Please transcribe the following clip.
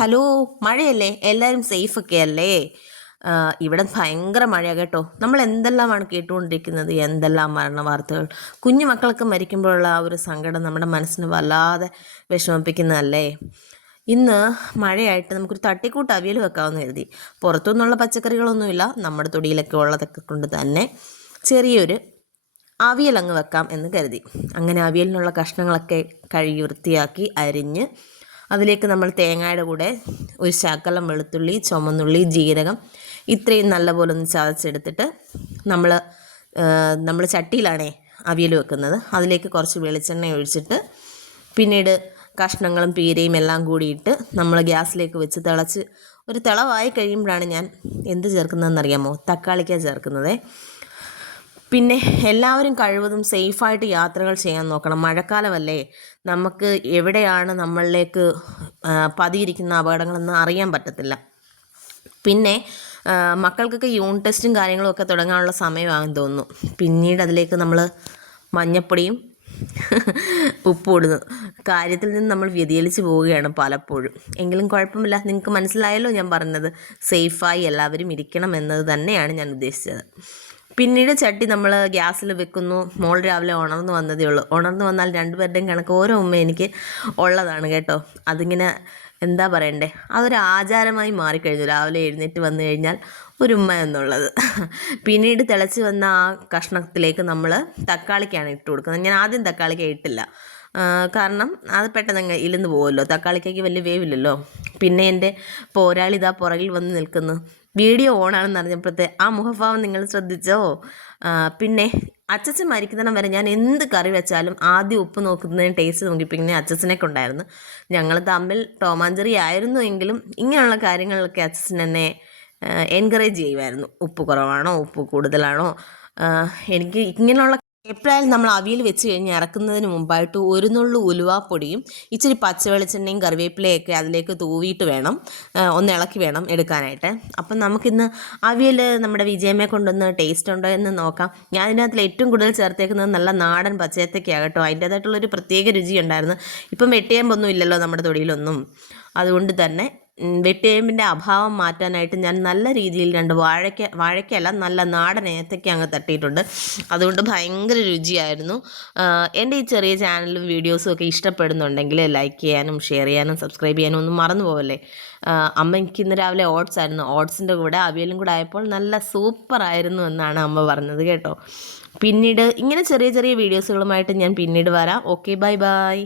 Hello മഴയല്ലേ? എല്ലാവരും safe ഒക്കെ അല്ലേ? ഇവിടെ ഭയങ്കര മഴയാണ് കേട്ടോ. നമ്മൾ എന്തെല്ലാമാണ് കേട്ടുകൊണ്ടിരിക്കുന്നത്? എന്തെല്ലാം മരണ വാർത്തകൾ? കുഞ്ഞു മക്കൾക്ക് മരിക്കുമ്പോഴുള്ള ആ ഒരു സങ്കടം നമ്മുടെ മനസ്സിന് വല്ലാതെ വിഷമിപ്പിക്കുന്നതല്ലേ? ഇന്ന് മഴയായിട്ട് നമുക്കൊരു തട്ടിക്കൂട്ട് അവിയൽ വെക്കാമെന്ന് കരുതി. പുറത്തുനിന്നുള്ള പച്ചക്കറികളൊന്നുമില്ല നമ്മുടെ തൊടിയിലൊക്കെ ഉള്ളതൊക്കെ കൊണ്ട് തന്നെ ചെറിയൊരു അവിയൽ അങ്ങ് വെക്കാം എന്ന് കരുതി. അങ്ങനെ അവിയലിനുള്ള കഷ്ണങ്ങളൊക്കെ കഴുകി വൃത്തിയാക്കി അരിഞ്ഞ് അതിലേക്ക് നമ്മൾ തേങ്ങയുടെ കൂടെ ഒരു ശകലം വെളുത്തുള്ളി ചുമന്നുള്ളി ജീരകം ഇത്രയും നല്ലപോലെ ഒന്ന് ചതച്ചെടുത്തിട്ട് നമ്മൾ നമ്മൾ ചട്ടിയിലാണേ അവിയൽ വെക്കുന്നത്. അതിലേക്ക് കുറച്ച് വെളിച്ചെണ്ണ ഒഴിച്ചിട്ട് പിന്നീട് കഷ്ണങ്ങളും പീരയും എല്ലാം കൂടിയിട്ട് നമ്മൾ ഗ്യാസിലേക്ക് വെച്ച് തിളച്ച് ഒരു തിളവായി കഴിയുമ്പോഴാണ് ഞാൻ എന്ത് ചേർക്കുന്നതെന്നറിയാമോ തക്കാളിക്കാണ് ചേർക്കുന്നത്. പിന്നെ എല്ലാവരും കഴിവതും സേഫായിട്ട് യാത്രകൾ ചെയ്യാൻ നോക്കണം. മഴക്കാലമല്ലേ? നമുക്ക് എവിടെയാണ് നമ്മളിലേക്ക് പതിയിരിക്കുന്ന അപകടങ്ങളെന്ന് അറിയാൻ പറ്റത്തില്ല. പിന്നെ മക്കൾക്കൊക്കെ യൂണിറ്റ് ടെസ്റ്റും കാര്യങ്ങളും ഒക്കെ തുടങ്ങാനുള്ള സമയമാകും തോന്നുന്നു. പിന്നീട് അതിലേക്ക് നമ്മൾ മഞ്ഞപ്പൊടിയും ഉപ്പ് ഇടുന്നു. കാര്യത്തിൽ നിന്ന് നമ്മൾ വ്യതിചലിച്ച് പോവുകയാണ് പലപ്പോഴും. എങ്കിലും കുഴപ്പമില്ല. നിങ്ങൾക്ക് മനസ്സിലായല്ലോ ഞാൻ പറഞ്ഞത്. സേഫായി എല്ലാവരും ഇരിക്കണം എന്നത് തന്നെയാണ് ഞാൻ ഉദ്ദേശിച്ചത്. പിന്നീട് ചട്ടി നമ്മൾ ഗ്യാസിൽ വെക്കുന്നു. മോൾ രാവിലെ ഉണർന്നു വന്നതേ ഉള്ളൂ. ഉണർന്നു വന്നാൽ രണ്ടുപേരുടെയും കണക്ക് ഓരോ ഉമ്മ എനിക്ക് ഉള്ളതാണ് കേട്ടോ. അതിങ്ങനെ എന്താ പറയണ്ടേ? അതൊരു ആചാരമായി മാറിക്കഴിഞ്ഞു. രാവിലെ എഴുന്നേറ്റ് വന്നു കഴിഞ്ഞാൽ ഒരു ഉമ്മ എന്നുള്ളത്. പിന്നീട് തിളച്ച് വന്ന ആ കഷ്ണത്തിലേക്ക് നമ്മൾ തക്കാളിക്കാണ് ഇട്ട് കൊടുക്കുന്നത്. ഞാൻ ആദ്യം തക്കാളിക്ക ഇട്ടില്ല. കാരണം അത് പെട്ടെന്ന് അങ്ങ് ഇലന്ന് പോകുമല്ലോ തക്കാളിക്കയ്ക്ക് വലിയ വേവില്ലല്ലോ. പിന്നെ എന്റെ പോരാളി ഇതാ പുറകിൽ വന്ന് നിൽക്കുന്നു. വീഡിയോ ഓണാണെന്ന് അറിഞ്ഞപ്പോഴത്തെ ആ മുഖഭാവം നിങ്ങൾ ശ്രദ്ധിച്ചോ? പിന്നെ അച്ചച്ചൻ മരിക്കുന്നിടം വരെ ഞാൻ എന്ത് കറി വെച്ചാലും ആദ്യം ഉപ്പ് നോക്കുന്നതിന് ടേസ്റ്റ് നോക്കി പിന്നെ അച്ചച്ചനൊക്കെ കൊണ്ടായിരുന്നു ഞങ്ങൾ തമ്മിൽ ടോമാഞ്ചറി ആയിരുന്നു എങ്കിലും ഇങ്ങനെയുള്ള കാര്യങ്ങളിലൊക്കെ അച്ചച്ചൻ എന്നെ എൻകറേജ് ചെയ്യുമായിരുന്നു. ഉപ്പ് കുറവാണോ? ഉപ്പ് കൂടുതലാണോ? എനിക്ക് ഇങ്ങനെയുള്ള എപ്പോഴായാലും നമ്മൾ അവിയൽ വെച്ച് കഴിഞ്ഞ് ഇറക്കുന്നതിന് മുമ്പായിട്ട് ഒരു നുള്ളു ഉലുവാപ്പൊടിയും ഇച്ചിരി പച്ചവെളിച്ചെണ്ണയും കറിവേപ്പിലയൊക്കെ അതിലേക്ക് തൂവിയിട്ട് വേണം. ഒന്ന് ഇളക്കി വേണം എടുക്കാനായിട്ട്. അപ്പം നമുക്കിന്ന് അവിയൽ നമ്മുടെ വിജയമ്മയെ കൊണ്ടൊന്ന് ടേസ്റ്റ് ഉണ്ടോ എന്ന് നോക്കാം. ഞാൻ ഇതിനകത്തിൽ ഏറ്റവും കൂടുതൽ ചേർത്തേക്കുന്നത് നല്ല നാടൻ പച്ചയത്തേക്കാകട്ടോ കേട്ടോ. അതിന്റേതായിട്ടുള്ളൊരു പ്രത്യേക രുചി ഉണ്ടായിരുന്നു. ഇപ്പം വെട്ടിയേമ്പൊന്നും ഇല്ലല്ലോ നമ്മുടെ തൊടിയിലൊന്നും. അതുകൊണ്ട് തന്നെ വെട്ടിയേമ്പിന്റെ അഭാവം മാറ്റാനായിട്ട് ഞാൻ നല്ല രീതിയിൽ രണ്ട് വാഴയ്ക്ക വാഴയ്ക്കല്ല നല്ല നാടൻ ഏത്തയ്ക്ക അങ്ങ് തട്ടിയിട്ടുണ്ട്. അതുകൊണ്ട് ഭയങ്കര രുചിയായിരുന്നു. എന്റെ ഈ ചെറിയ ചാനലും വീഡിയോസും ഒക്കെ ഇഷ്ടപ്പെടുന്നുണ്ടെങ്കിൽ ലൈക്ക് ചെയ്യാനും ഷെയർ ചെയ്യാനും സബ്സ്ക്രൈബ് ചെയ്യാനും ഒന്നും മറന്നു പോകല്ലേ അമ്മ എനിക്ക് ഇന്ന് രാവിലെ ഓട്സ് ആയിരുന്നു. ഓട്സിന്റെ കൂടെ അവിയലും കൂടെ ആയപ്പോൾ നല്ല സൂപ്പർ ആയിരുന്നു എന്നാണ് അമ്മ പറഞ്ഞത് കേട്ടോ. പിന്നീട് ഇങ്ങനെ ചെറിയ ചെറിയ വീഡിയോസുകളുമായിട്ട് ഞാൻ പിന്നീട് വരാം. Okay bye bye